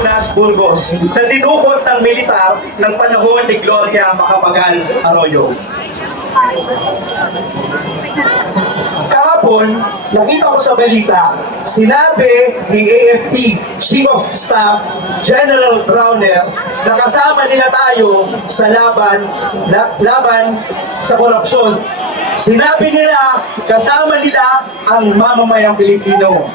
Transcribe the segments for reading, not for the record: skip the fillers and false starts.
Nas Burgos na dinukot ng militar ng panahon ni Gloria Macapagal Arroyo. Kahapon, nakita ko sa balita, sinabi ni AFP Chief of Staff General Browner na kasama nila tayo sa laban sa korupsyon. Sinabi nila, kasama nila ang mamamayang Pilipino.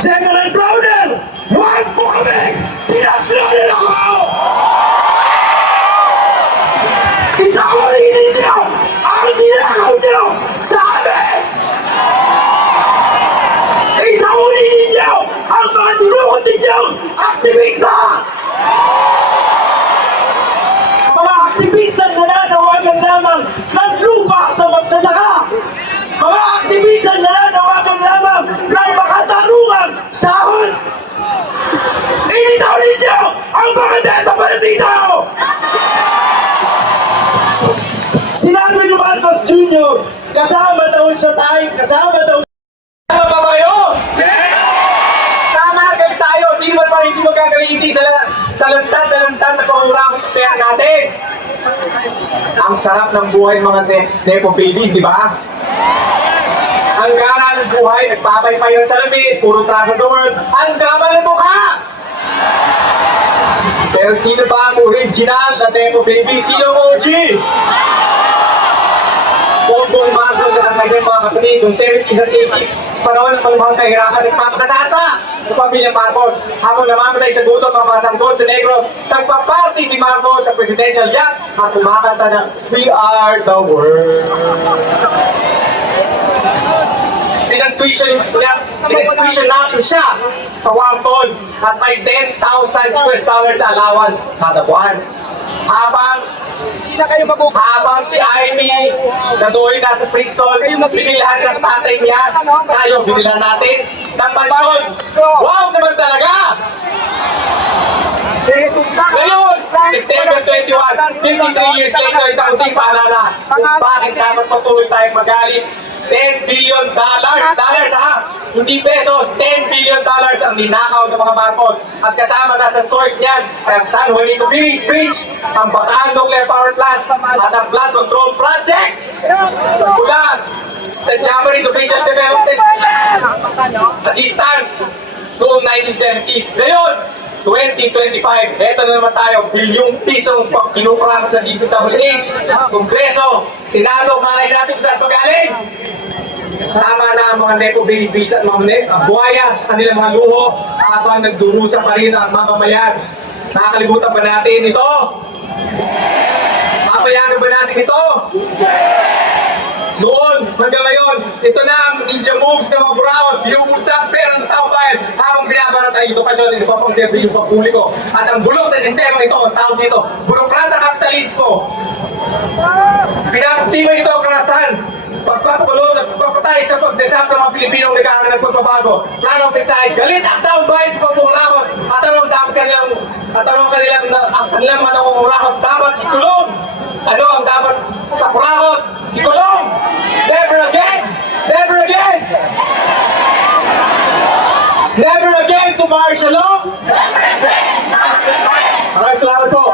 General Browner, huwag mo kami pinaglonin ako! Isang ulitin niyo ang ginagawa niyo sa amin! Isang ulitin niyo ang mga tinukot ninyong aktivista! Mga aktivista na nananawagan lamang ng lupa sa magsasaka! Mga aktivista na nananawagan lamang ng makatarungang sahod! Initaw ninyo ang mga desaparecido! Sinabi ni Marcos Jr., kasama daw siya tayo, kasama daw siya. Tama ba kayo? Tama kayo tayo, di ba pa hindi magagaliti sa lantad na pangurakot ng pera natin? Ang sarap ng buhay mga nepo babies, di ba? Ang gara ng buhay, nagpapaypay ng salamin, puro travel the world, ang gama ng mukha! Pero sino ba ang original na nepo baby? Sino ang OG? Bongbong Marcos at ang kanyang mga kapatid noong 70s at 80s sa panahon ng mga kahirapan nagpapakasasa sa pamilya Marcos. Habang namamatay sa gutom ang mga sanggol sa Negros, nagpaparty si Marcos sa presidential yacht at kumakanta ng We Are the World. Pinag-tuition natin siya sa Wharton at may $10,000 allowance kada buwan. Habang si Ivy na doon nasa Princeton, binilahan ng tatay niya, tayo binilahan natin ng mansyon. Wow naman talaga! Ngayon, September 21, 53 years later, ito ang ating paalala kung bakit dapat patuloy tayong magalit. $10 billion, dollars ha? Hindi pesos, $10 billion ang ninakaw ng mga Marcos. At kasama na sa source niyan, ang San Juanito Bridge, ang Bataan Nuclear Power Plant, at ang Plant Control Projects. Mula sa Jamboree Official Development Assistance noong 1970s. Ngayon, 2025, eto na naman tayo, bilyong pisong kinukurakot sa DPWH, Kongreso, Senado, malay natin saan magaling. Tama na ang mga nepo babies at mga buhaya sa kanilang mga luho habang nagdurusa pa rin ang mamamayan. Nakakalimutan ba natin ito? Papayagan ba natin ito? Noon, hanggang ngayon, ito na ang ninja moves ng mga buraot, binubusa, pera ng taong bayan, habang binabarat ang edukasyon at ipapang servisyo pampubliko. At ang bulok na sistema ito, ang tawag dito, burokrata kapitalismo. Pinapatibay ito ang karasan, pagpapakulong at pagpapatay sa pagdesap ng mga Pilipinong nagkaroon ng pagbabago. Plano of exile, galit ang taong bayan sa pagburakot at anong kanilang ang kanilang mga nangungurakot dapat ikulong. Ano ang dapat sa kurakot? Ikulong! Never again! Never again! Never again to martial law! Maraming salamat po!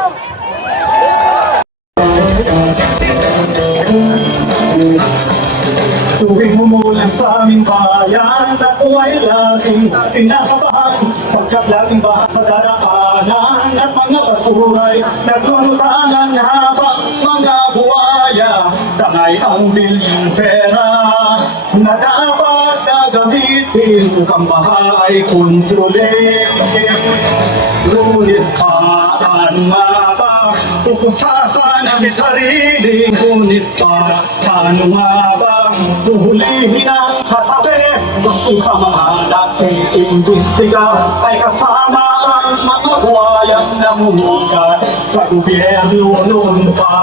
Tuwing mumulan sa aming bayan, ako ay laging kinakabahan. Pagkat laging baha sa daraanan at mga basura'y nagtulutangan habang mga buhaya. Tangay ang bilyong pera na dapat gagamitin kang baha ay kontrolin. Ngunit paano nga ba pupusasan ang sarili? Ngunit paano nga ba huhulihin ang katabi? Kung ka mga nag-iimbestiga ay kasama ang mga buhayang namumuga sa gobyerno noon pa.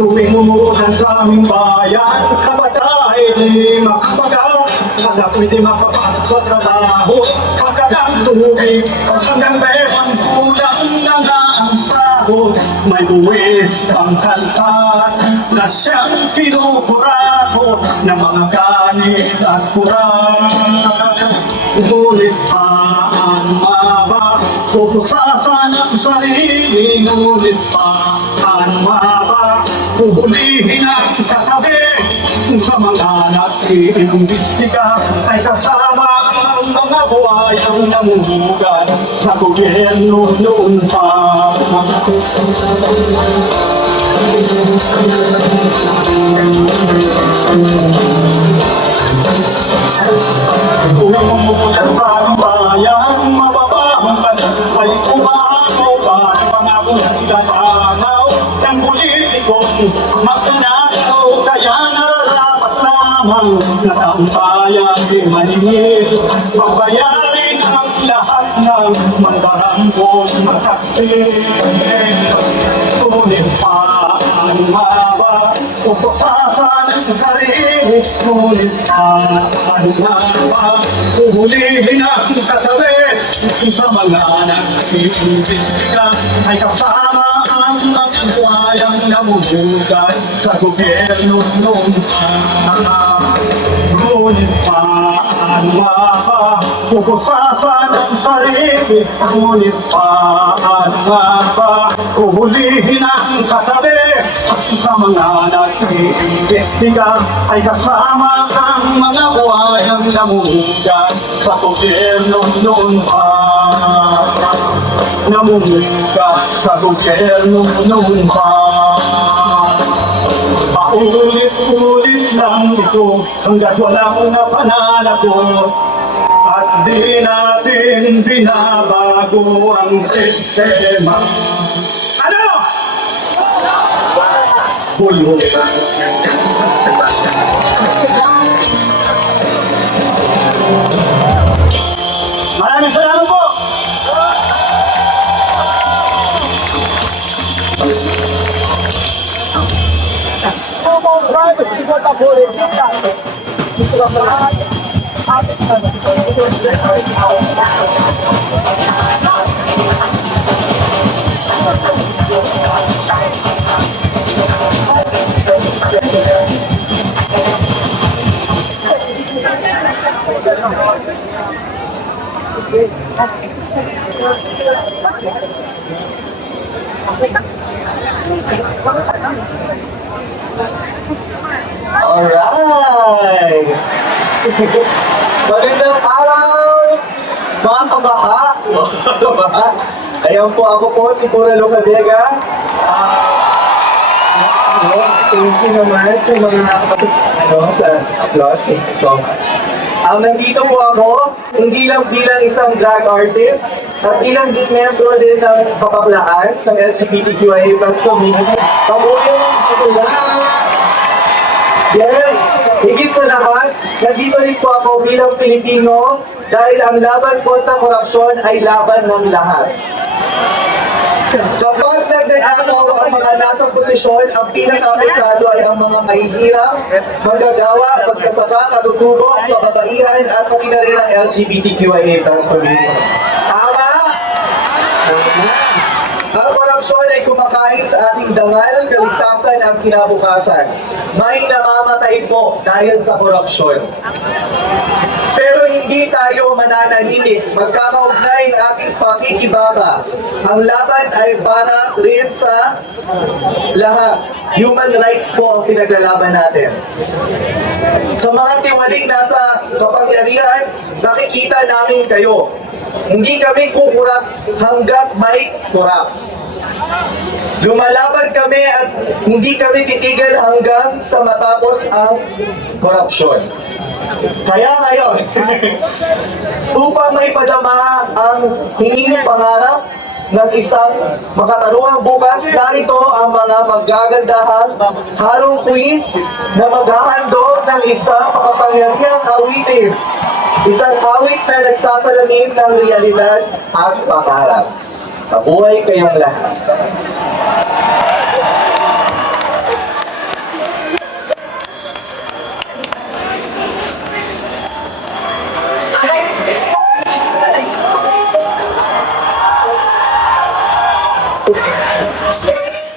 Tuwing umuulan sa aming bayan, kabataan ay di makapagal. At ako'y di mapapasok sa trabaho. Pagkat ang tubig, pagkat ang bewang kulang na nga ang sahod. may buwis ang kaltas na siyang pinukurakot ng mga ganit at kurang. Ngunit paan maba, pupusasan ang sarili, ngunit paan maba, puhulihin ang katabi sa mga nag-iimbestiga ay kasama ang mga buhayang namumugan sa gobyerno noon pa. Tuwing umulan sa bayan, mababahong ay umagaw pa ang mga buhilan araw ng politikong magnanakaw. Kaya nararapat lamang na ang bayan ay maningil, pagbayarin ang lahat ng mandaranggong mataksin. Ngunit paan maba, pupusasan ang sarili, ngunit paan maba, uhulihin ang katabi sa mga nag-iimbestiga ay kasama ang mga buhayang namumugan sa gobyerno noon pa. Ngunit paan maba, pupusasan ang sarili, ngunit paan maba, uhulihin ang katabi sa mga nag-iimbestiga ay kasama ang mga buhayang namumugan sa gobyerno noon pa. Namumugan sa gobyerno noon pa. Paulit-ulit lang ito hanggat walang napananagot at di natin binabago ang sistema. Ano? Huli-huli. Maraming salamat po! Alright! Magandang araw, mga kabaha! Mga kabaha! Ayan po, ako po si Purelo Cabega. Thank you naman sa mga sa applause. Thank you so much. Nandito po ako, hindi lang bilang isang drag artist, at bilang membro din ng kapaklaan ng LGBTQIA+ community. Pamuyong ako lang! Yes! Higit sa lahat, nandito rin po ako bilang Pilipino dahil ang laban kontra korupsyon ay laban ng lahat. Kapag nagnanakaw ang mga nasa posisyon, ang pinaka-apekado ay ang mga mahihirap, manggagawa, magsasaka, katutubo, kababaihan at pati na rin ang LGBTQIA+ community. Tama? Ang korupsyon ay kumakain sa ating dangal, kaligtasan at kinabukasan. May namamatay po dahil sa korupsyon. Pero hindi tayo mananahimik. Magkakaugnay ang ating pakikibaka. Ang laban ay para rin sa lahat. Human rights po ang pinaglalaban natin. Sa mga tiwaling nasa kapangyarihan, nakikita namin kayo. Hindi kami kukurap hanggat may kurap. Lumalaban kami at hindi kami titigil hanggang sa matapos ang korupsyon. Kaya ngayon, upang may padama ang hinging pangarap ng isang makatarungang bukas, narito ang mga magagandahang harong queens na maghahandog ng isang makapangyarihang awitin. Isang awit na nagsasalamin ng realidad at pangarap. Mabuhay kayong lahat. Thank you.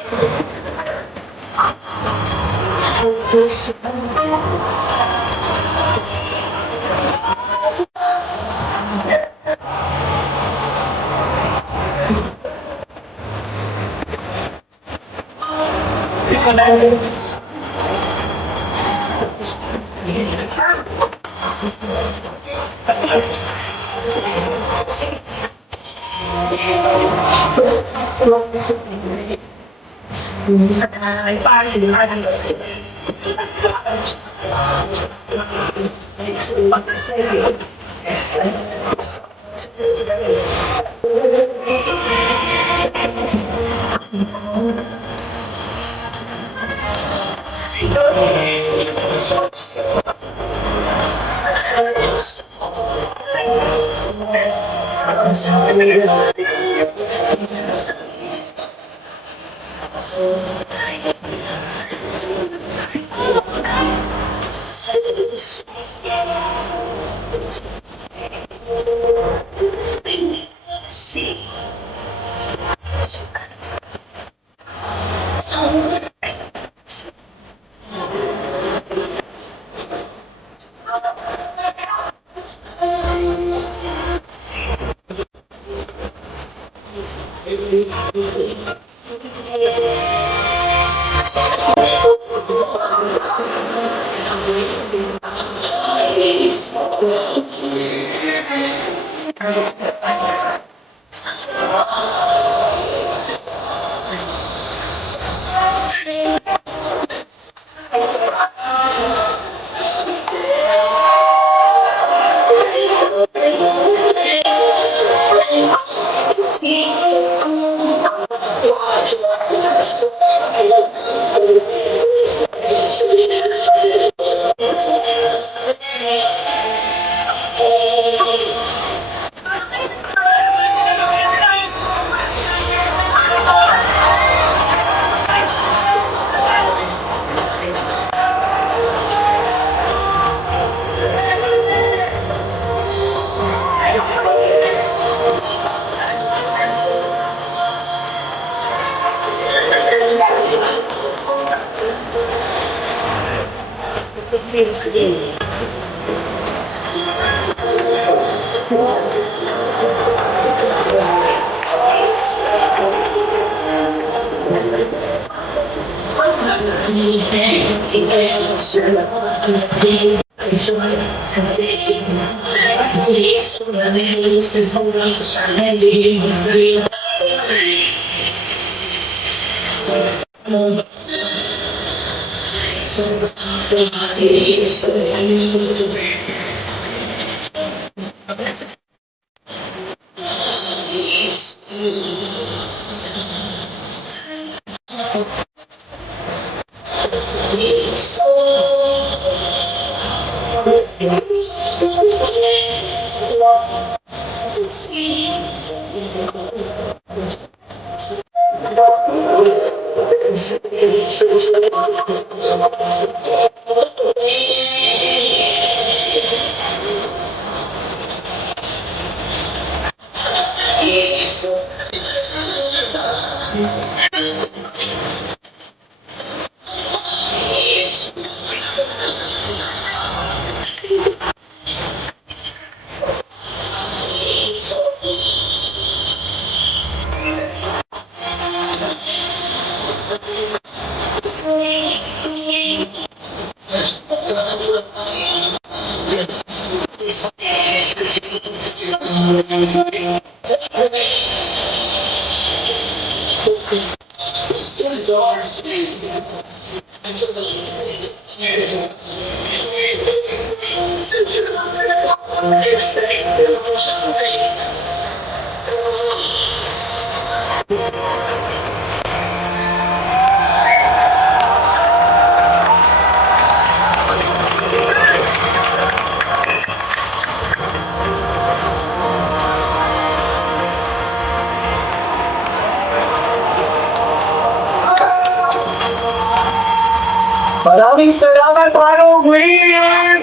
Maraming salamat, Manong Will!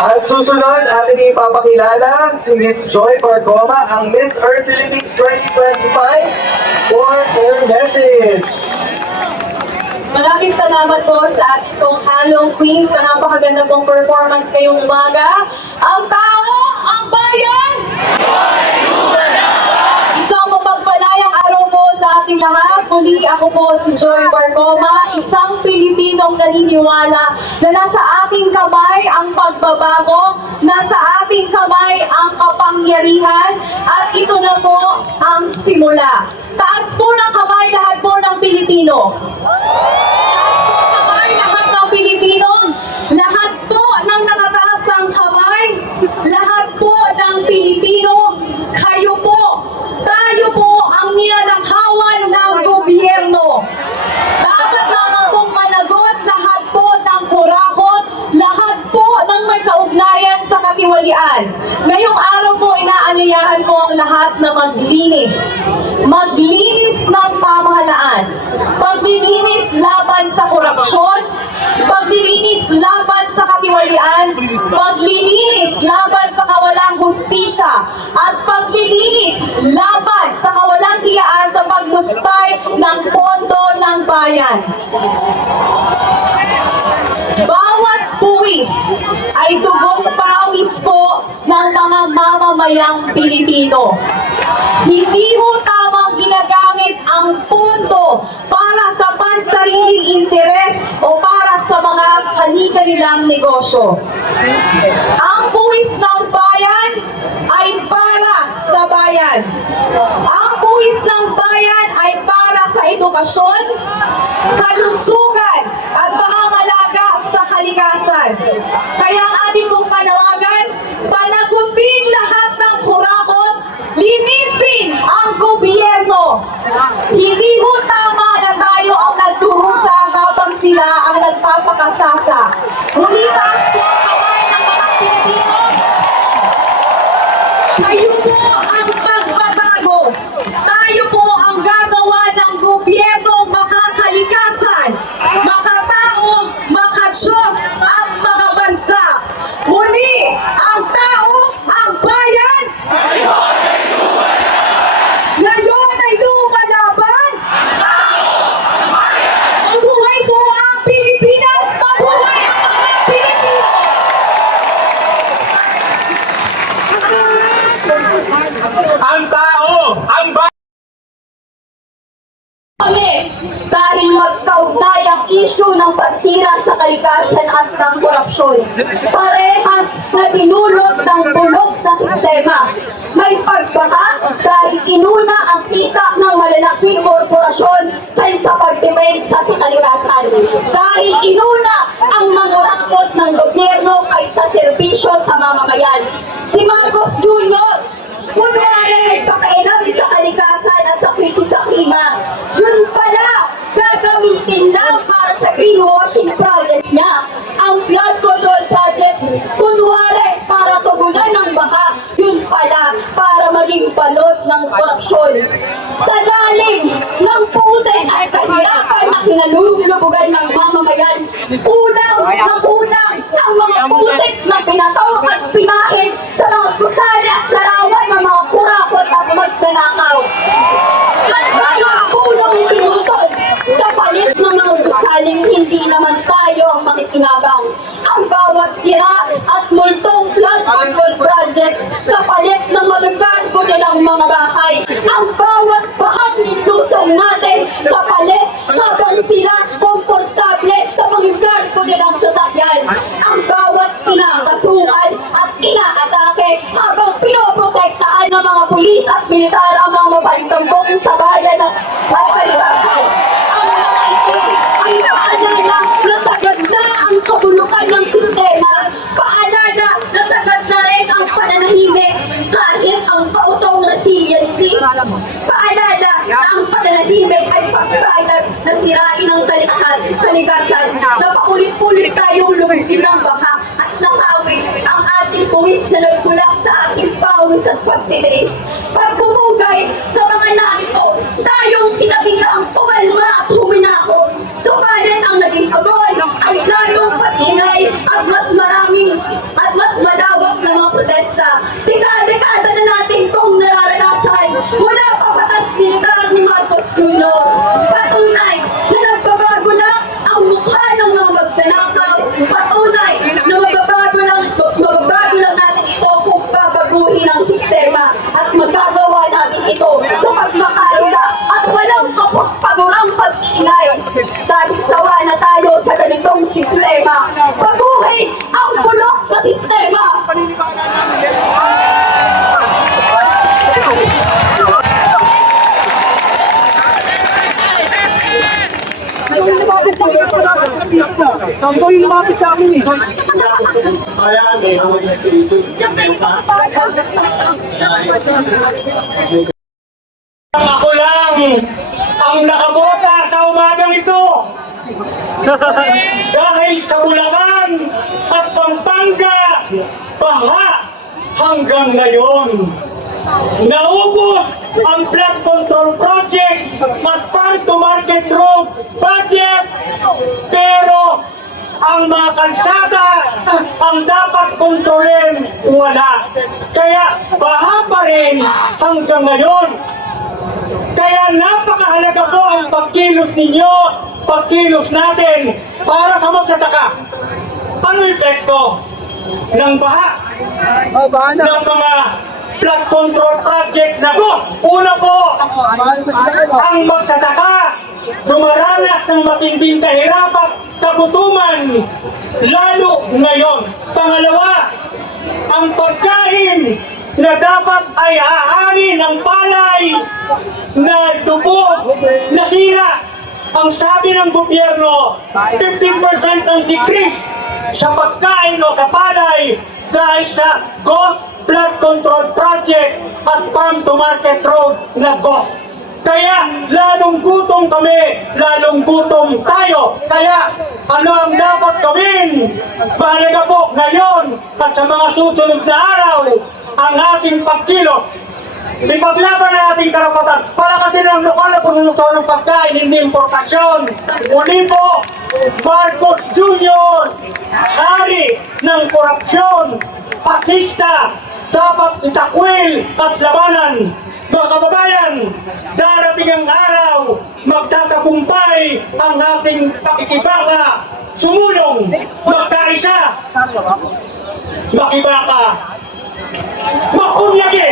At susunod, ating ipapakilala si Miss Joy Bargoma, ang Miss Earth Philippines 2025 for her message. Maraming salamat po sa ating pong Halong Queens sa napakaganda pong performance ngayong umaga. Ang tao, ang bayan! Isang mapagpalayang araw po sa ating lahat. Muli ako po si Joy Barcoma, isang Pilipinong naniniwala na nasa ating kamay ang pagbabago, nasa ating kamay ang kapangyarihan, at ito na po ang simula. Taas po ng kamay lahat po ng Pilipino. Taas po ng kamay lahat ng Pilipino. Lahat po ng nakataas ang kamay. Lahat po ng Pilipino. Kayo po. Tayo po ang nilalanghawan ng gobyerno. Dapat lamang pong managot lahat po ng kurakot, lahat po ng may kaugnayan sa katiwalian. Ngayong araw po, inaanyayahan ko ang lahat na maglinis. Maglinis ng pamahalaan. Paglilinis laban sa korupsyon. Paglilinis laban sa katiwalian. Paglilinis laban sa kawalang hustisya. At paglilinis laban sa kawalang hiyaan sa paglustay ng pondo ng bayan. Bawat buwis ay dugong pawis po ng mga mamamayang Pilipino. Hindi mo tamang ginagamit ang pondo para sa pansariling interes o para sa mga kani-kanilang negosyo. Ang buwis ng bayan ay para sa bayan. Ang buwis ng bayan ay para sa edukasyon, kalusugan, at pangangalaga sa kalikasan. Kaya ang ating pong panawagan, panagutin lahat ng kurakot, linisin ang gobyerno. Hindi mo tama na tayo ang nagdurusa habang sila ang nagpapakasasa. Muli taas po ang kamay ng mga Pilipino. Kayo po ang pagbabago. Tayo po ang gagawa ng gobyerno makakalikasan, makatao, makadiyos, at makabansa. Muli, ang tao, ang bayan. Ngayon ay lumalaban. Mabuhay po ang Pilipinas! Mabuhay ang mga Pilipino! Ang tao, ang Kami, dahil magkaugnay ang issue ng pagsira sa kalikasan at ng korupsyon. Parehas na dinulot ng bulok na sistema. May pagbaha dahil inuna ang kita ng malalaking korporasyon kaysa pagdepensa sa kalikasan. Dahil inuna ang mangurakot ng gobyerno kaysa serbisyo sa mamamayan. Si Marcos Jr., kunwari may pakailan sa kalikasan at sa krisis sa klima. Yun pala, gagamitin lang para sa greenwashing projects niya. Ang flood control projects, kunwari para tugunan ng baha. Yun pala, para maging balot ng korupsyon. Sa lalim ng putik at kahirapan na kinalulubugan ng mamamayan, unang ang mga putik na pinataw at pinahid sa mga kusali at larawan ng mga kurakot at magnanakaw. At bawat punong pinutol sa palit ng mga gusaling hindi naman tayo ang makikinabang. Ang bawat sira at multong flood control project sa palit ng magagarbo nilang mga bahay. Ang bawat bahag nilusong natin kapalit habang sila komportable sa magagarbo nilang sasakyan. Ang bawat kinakasuhan at inaatake habang pinoprotektaan ng mga pulis at militar ang mga mapalitambong sa bayan at kalikasan. Ang mga ito ay paalala na sagad na ang kabulukan ng sistema. Paalala na sagad na rin ang pananahimik kahit ang pautong na CNC. Paalala na ang pananahimik ay pagbayad na sirain ang kalikasan na paulit-ulit tayong lumugin ng baha at nakawin ang ating puwis na nagkulak sa ating pawis at pagtitiis. Pagpupugay sa mga narito, tayong sinabihang pumalma at huminako. Subalit ang naging abon ay lalong patingay at mas maraming at mas malawak na mga protesta. Dekada na natin itong nararanasan mula pa batas militar ni Marcos Jr. Patunay na nagbabago lang Sampo yung lumapit sa amin eh. Kaya may hawag na si Ako lang ang nakabota sa umagang ito. Dahil sa Bulacan at Pampanga, baha hanggang ngayon. Naubos ang flood control project at farm to market road budget, pero ang mga kalsada ang dapat kontrolin wala. Kaya baha pa rin hanggang ngayon. Kaya napakahalaga po ang pagkilos ninyo, pagkilos natin para sa magsasaka. Ano epekto ng baha? Ng mga flood control project na po? Una po, ang magsasaka dumaranas ng matinding kahirapan, kagutuman, lalo ngayon. Pangalawa, ang pagkain na dapat ay aani ng palay na dubog, nasira. Ang sabi ng gobyerno, 15% ang decrease sa pagkain o kapalay dahil sa Ghost Flood Control Project at Farm to Market Road na Ghost. Kaya lalong gutom kami, lalong gutom tayo. Kaya ano ang dapat gawin? Mahalaga po ngayon at sa mga susunod na araw ang ating pagkilos. Ipaglaban na ating karapatan para kasi ng lokal na produksyon ng pagkain, hindi importasyon. Muli po, Marcos Jr., hari ng korupsyon, pasista, dapat itakwil at labanan. Mga kababayan, darating ang araw, magtatagumpay ang ating pakikibaka, sumulong, magkaisa, makibaka, makunyagi.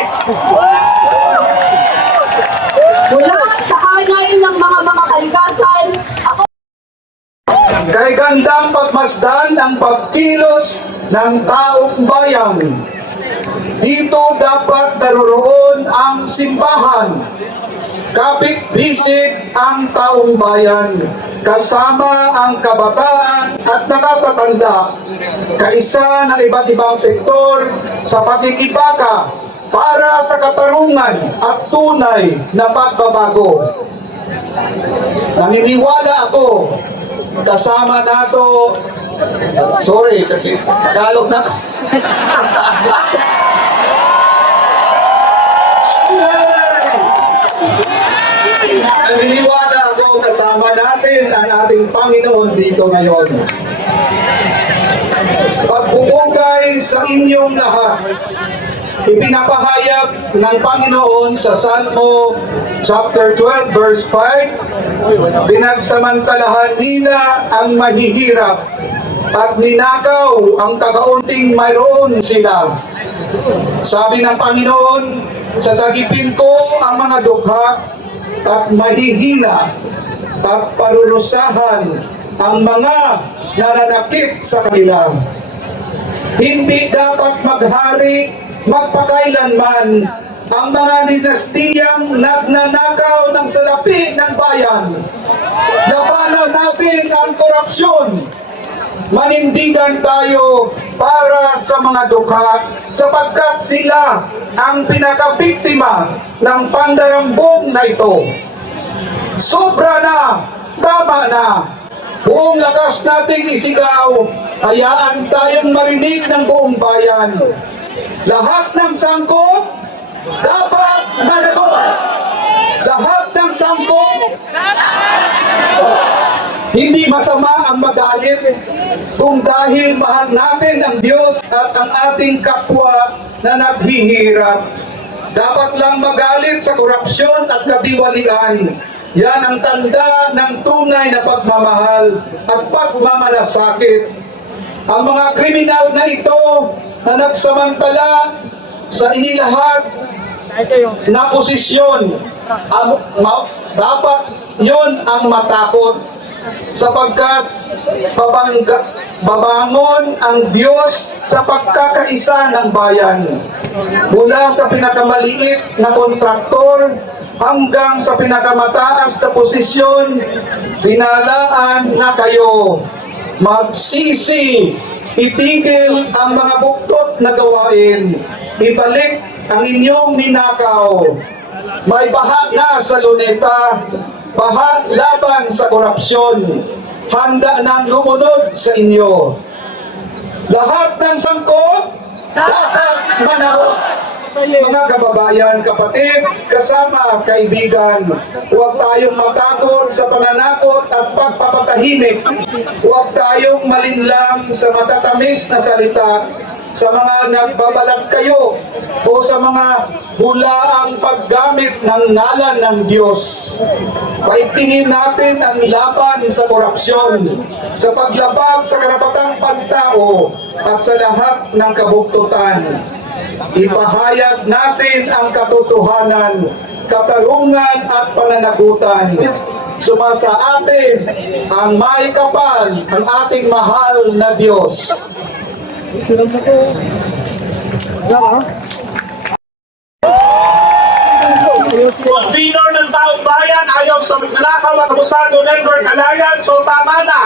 Mula sa hanay ng mga kalikasan, ako Kay gandang pagmasdan ang pagkilos ng taong bayan. Dito dapat naroroon ang simbahan. Kapit-bisig ang taong bayan, kasama ang kabataan at nakatatanda, kaisa ng iba't ibang sektor sa pagkikibaka para sa katarungan at tunay na pagbabago. Naniniwala ako, kasama nato, sorry, Tagalog na. Naniniwala ako kasama natin ang ating Panginoon dito ngayon. Pagbubugay sa inyong lahat, ipinapahayag ng Panginoon sa Salmo chapter 12 verse 5, pinagsamantalahan nila ang mahihirap at ninakaw ang kakaunting mayroon sila. Sabi ng Panginoon, sasagipin ko ang mga dukha at mahihina at parurusahan ang mga nananakit sa kanila. Hindi dapat maghari magpakailanman ang mga dinastiyang nagnanakaw ng salapi ng bayan. Labanan natin ang korupsyon. Manindigan tayo para sa mga dukha sapagkat sila ang pinakabiktima ng pandarambong na ito. Sobra na, tama na. Buong lakas nating isigaw, hayaan tayong marinig ng buong bayan. Lahat ng sangkot dapat managot. Lahat ng sangkot hindi masama ang magalit kung dahil mahal natin ang Diyos at ang ating kapwa na naghihirap. Dapat lang magalit sa korupsyon at katiwalian. Yan ang tanda ng tunay na pagmamahal at pagmamalasakit. Ang mga kriminal na ito na nagsamantala sa inilahat na posisyon, dapat yon ang matakot sapagkat babangon ang Diyos sa pagkakaisa ng bayan. Mula sa pinakamaliit na kontraktor hanggang sa pinakamataas na posisyon, binalaan na kayo magsisi, itigil ang mga buktot na gawain, ibalik ang inyong ninakaw. May baha na sa Luneta, baha laban sa korupsyon, handa nang lumunod sa inyo. Lahat ng sangkot, dapat manahot. Mga kababayan, kapatid, kasama kaibigan, huwag tayong matakot sa pananakot at pagpapatahimik. Huwag tayong malinlang sa matatamis na salita, sa mga nagbabalag kayo o sa mga bulaang paggamit ng ngalan ng Diyos. Paigtingin natin ang laban sa korupsyon, sa paglabag sa karapatang pagtao at sa lahat ng kabuktutan. Ipahayag natin ang katotohanan, katarungan at pananagutan. Sumasa atin ang may kapal, ang ating mahal na Diyos. Convener ng taong bayan ayaw sa Magnanakaw at Abusado Network Alliance, so tama na.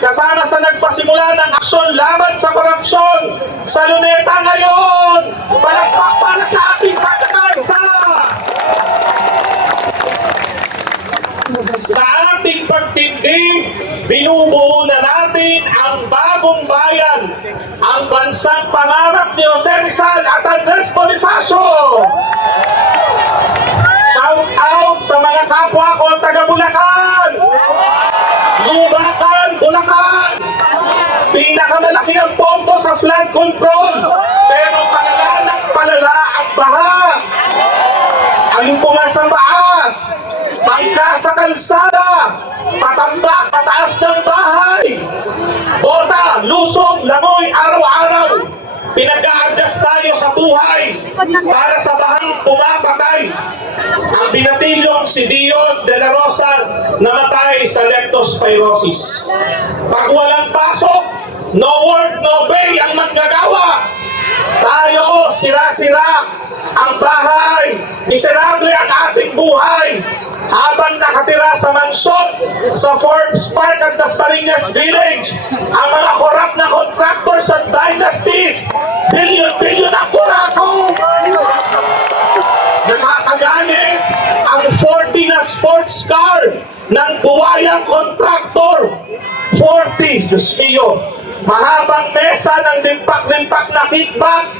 Kasama sa nagpasimula ng aksyon laban sa korupsyon sa Luneta ngayon. Palakpak para sa ating pagkakansa. Sa ating pagtindig, binubuo na natin ang bagong bayan, ang bansang pangarap ni Jose Rizal at Andres Bonifacio. Shout out sa mga kapwa ko taga Bulacan! Lubacan, Bulacan! Pinakamalaki ang pondo sa flood control, pero palala ang baha. Alin po nga sa baha? Bangka sa kalsada, patambak, pataas ng bahay, bota, lusog, lamoy, araw-araw. Pinag-a-adjust tayo sa buhay para sa bahang pumapatay. Ang binatilyong si Dio de la Rosa namatay sa leptospirosis. Pag walang pasok, no work, no pay ang manggagawa. Tayo, sira-sira ang bahay, miserable ang ating buhay. Habang nakatira sa mansyon, sa Forbes Park at Dasmariñas Village, ang mga korap na contractors at dynasties, bilyon-bilyon ang kurako. Nakakagamit ang 40 na sports car ng buwayang contractor. 40, Diyos mio. Mahabang mesa ng limpak-limpak na kickback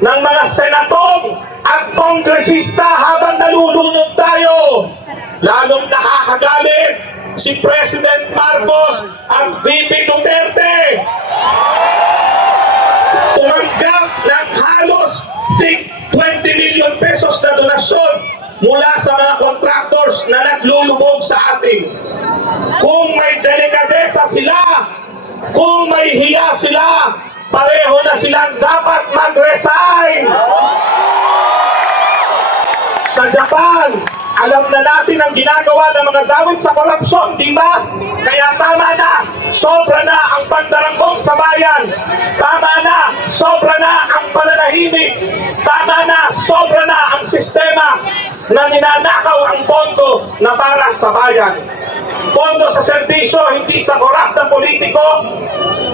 ng mga senatong at kongresista habang nalulunod tayo. Lalong nakakagalit si President Marcos at VP Duterte. Tumanggap ng halos 20 million pesos na donasyon mula sa mga contractors na naglulubog sa atin. Kung may delikadesa sila, kung may hiya sila, pareho na silang dapat mag-resign. Sa Japan, alam na natin ang ginagawa ng mga dawit sa korupsyon, di ba? Kaya tama na, sobra na ang pandarambong sa bayan. Tama na, sobra na ang pananahimik. Tama na, sobra na ang sistema na ninanakaw ang pondo na para sa bayan. Pondo sa serbisyo, hindi sa korap na politiko.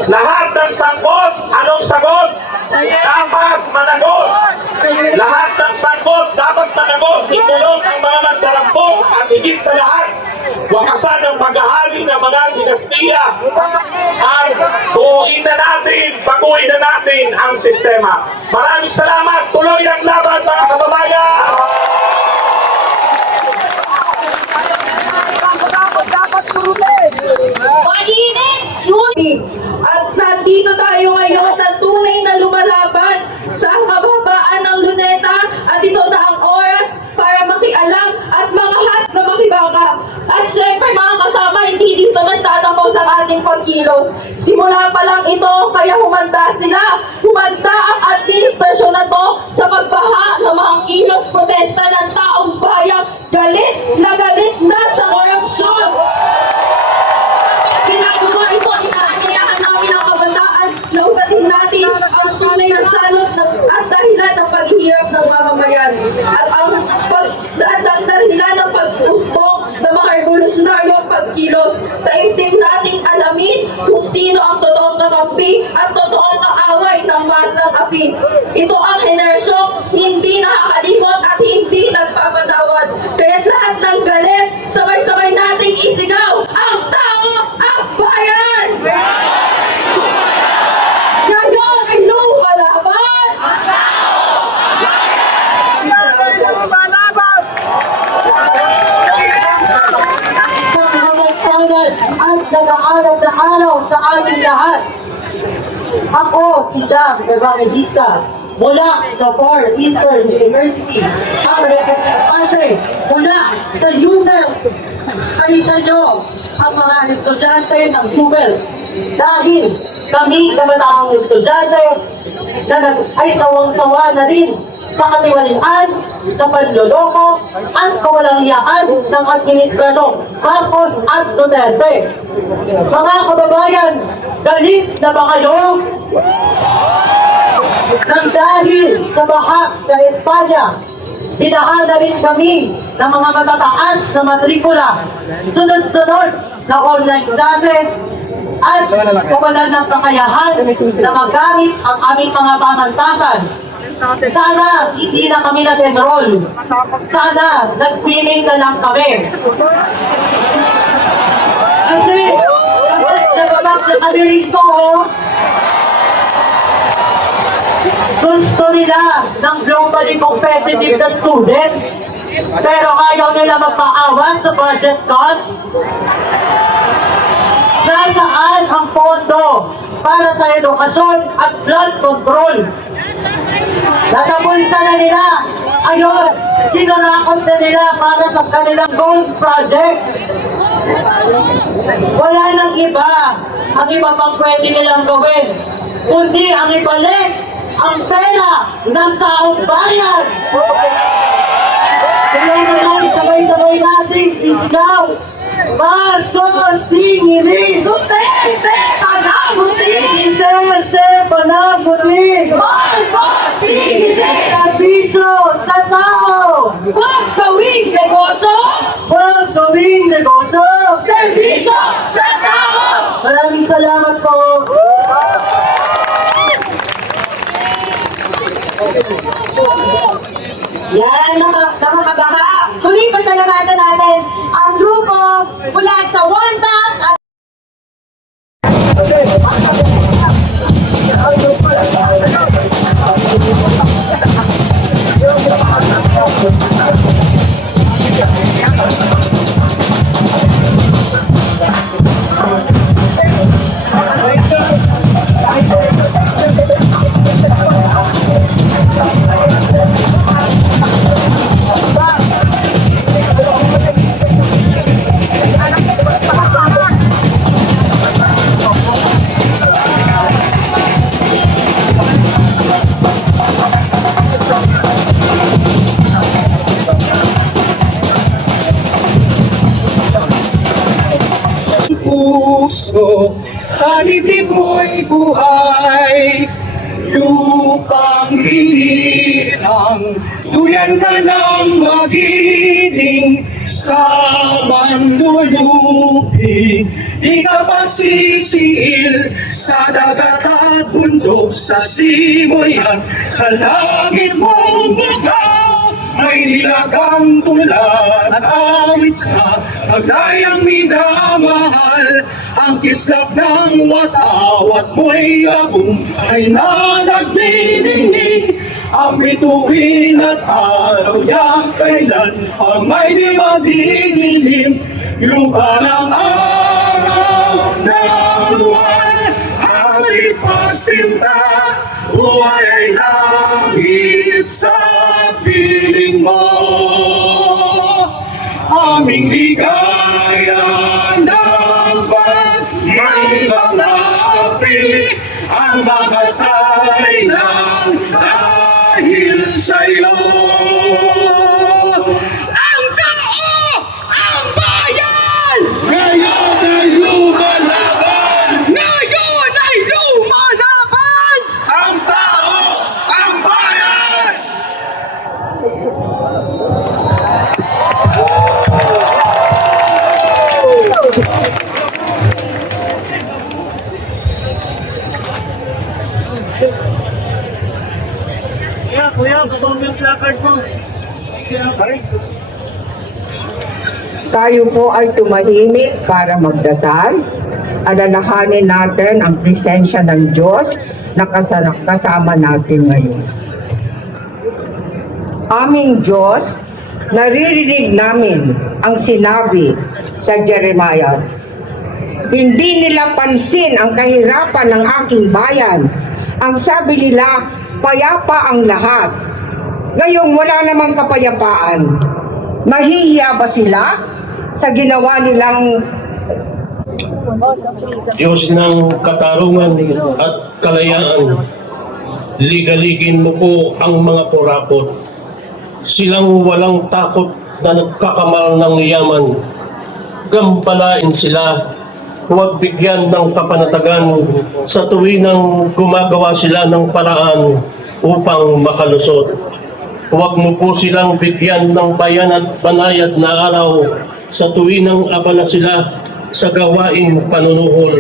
Lahat ng sangkot, anong sagot? Dapat managot. Lahat ng sangkot, dapat managot. Ikulong ang mga magdarampong at higit sa lahat, wakasan ang paghahali ng mga dinastiya. At buuin na natin, baguhin na natin ang sistema. Maraming salamat. Tuloy ang laban, mga kababayan. Mainit! Yun! At nandito tayo ngayon na tunay na lumalaban sa kababaan ng Luneta at ito na ang oras para makialam at manghas na makibaka. At syempre mga kasama, hindi dito nagtatapos sa ating pagkilos. Simula pa lang ito, kaya humanda sila. Humanda ang administrasyon na to sa pagbaha ng mga kilos protesta ng taong bayan. Galit na sa korupsyon. Ginagawa ito, inaanyayahan namin ang kabataan na ugatin natin ang tunay na salot at dahilan ng paghihirap ng mamamayan. At ang dahilan pagkilos. Taimtim nating alamin kung sino ang totoong kakampi at totoong kaaway ng masang api. Ito ang henerasyong hindi nakakalimot at hindi nagpapatawad. Kaya't lahat ng galit, sabay-sabay nating isigaw, ang tao, ang bayan! Ngayon ay lumalaban! At nag-aaral na araw sa ating lahat. Ako si Jack Evangelista mula sa Far Eastern University. Ang representante mula sa UNEL. Kalitan nyo ang mga estudyante ng UNEL. Dahil kami kabataang estudyante na ay sawang-sawa na rin sa katiwalian, sa panloloko at kawalang-iyaan ng administrasyon Marcos at Duterte. Mga kababayan, galit na ba kayo? Nang dahil sa baha sa Espanya, binaha na rin kami ng mga matataas na matrikula, sunod-sunod na online classes, at kawalan ng kakayahan na magamit ang aming mga pamantasan. Sana hindi na kami nag-enroll. Sana nag-swimming na lang kami. Kasi kapag nababak na kami rito, gusto nila ng globally competitive na students, pero ayaw nila magpaawat sa budget cuts. Nasaan ang pondo para sa edukasyon at flood control? Nasa bulsa na nila. Ayun, sinunakot na nila para sa kanilang goals project. Wala nang iba. Ang iba pang pwede nilang gawin, kundi ang ibalik ang pera ng taong bayan. Kaya naman, sabay-sabay natin isigaw, Marcos Singilin! Duterte panagutin! Duterte panagutin! Marcos Singilin! Abiso sa tao! Huwag gawing negosyo! Huwag gawing negosyo! Serbisyo sa tao! Maraming salamat po! Yan, nakakabaha. Muli pasalamatan natin ang grupo mula sa Wanda at puso, sa dibdib mo'y buhay. Lupang hinirang, tuyan ka ng magiting sa manlulupi. Di ka pasisiil sa dagat at bundok, sa simoyan, sa langit mong bukaw. May nilagang tulan at awis na pagdayang minamahal. Ang kislap ng watawat mo'y agong ay na nagdidingnig. Ang bituin at araw yang kailan ang may di madidilim. Lupa ng araw ng buwan, hari pasinta, buhay ay langit sa piling mo. Aming ligaya ng pag may mga api, ang mga tay ng dahil sa'yo. Ang tao, ang bayan! Ngayon ay lumalaban! Ngayon ay lumalaban! Ang tao, ang bayan! Tayo po ay tumahimik para magdasal. Alalahanin natin ang presensya ng Diyos na kasama natin ngayon. Aming Diyos, naririnig namin ang sinabi sa Jeremiah. Hindi nila pansin ang kahirapan ng aking bayan. Ang sabi nila, payapa ang lahat. Ngayong wala namang kapayapaan. Mahihiya ba sila sa ginawa nilang Diyos ng katarungan at kalayaan, ligaligin mo po ang mga kurakot. Silang walang takot na nagkakamal ng yaman. Gambalain sila, huwag bigyan ng kapanatagan sa tuwinang gumagawa sila ng paraan upang makalusot. Huwag mo po silang bigyan ng bayan at banayad na araw sa tuwinang abala sila sa gawaing panunuhol.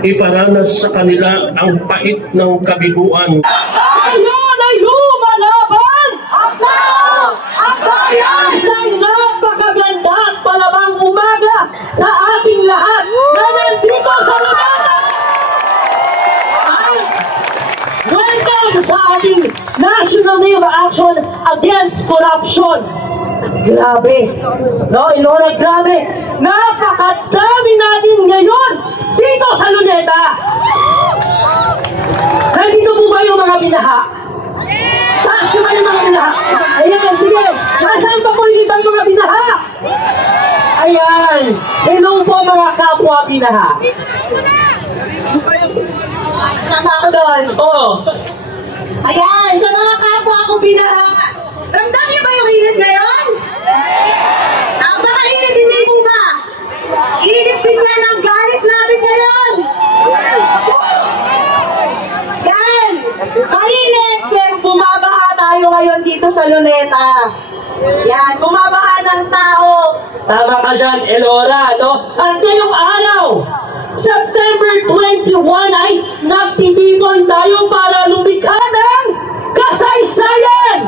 Iparanas sa kanila ang pait ng kabiguan. Tayo ay lumalaban! Ang bayan! Isang napakaganda at palabang umaga sa ating lahat na nandito sa Luneta! Welcome sa ating National Day of Action Against Corruption. Grabe. No, Ilona, grabe. Napakadami natin ngayon dito sa Luneta. Nandito po ba yung mga binaha? Taas ko ba yung mga binaha? Ayan, sige. Nasaan pa po yung ibang mga binaha? Ayan. Hello po mga kapwa binaha. Sama ako doon. Oo. Ayan, sa mga kapwa ko binaha. Ramdam niyo ba yung init ngayon? Napakainit, hindi po ba? Init din yan ang galit natin ngayon. Yan! Mainit, pero bumabaha tayo ngayon dito sa Luneta. Yan, bumabaha ng tao. Tama ka dyan, Elora, no? At ngayong araw, September 21 ay nagtitipon tayo para lumikha ng kasaysayan.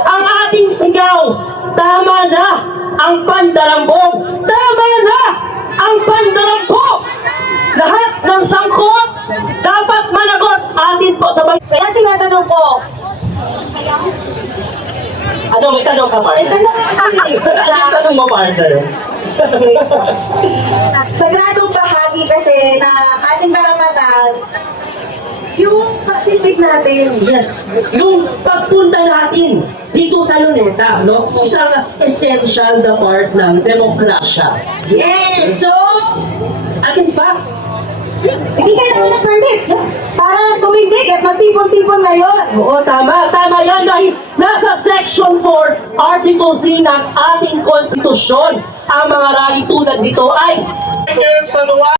Ang ating sigaw, tama na ang pandarambog, tama na ang pandarambog. Lahat ng sangkot dapat managot atin po sabay. Kaya tinatanong ko, ano, may tanong ka, partner? Tanong mo, partner. Sagradong bahagi kasi na ating karapatan, yung pagtitig natin. Yes, yung pagpunta natin dito sa Luneta, no? Isang essential na part ng demokrasya. Yes! So, At in fact, hindi kailangan ng permit para tumindig at magtipon-tipon na yun. oo, tama yan dahil nasa Section 4, Article 3 ng ating konstitusyon, ang mga rally tulad nito ay Ngayon sa luwa,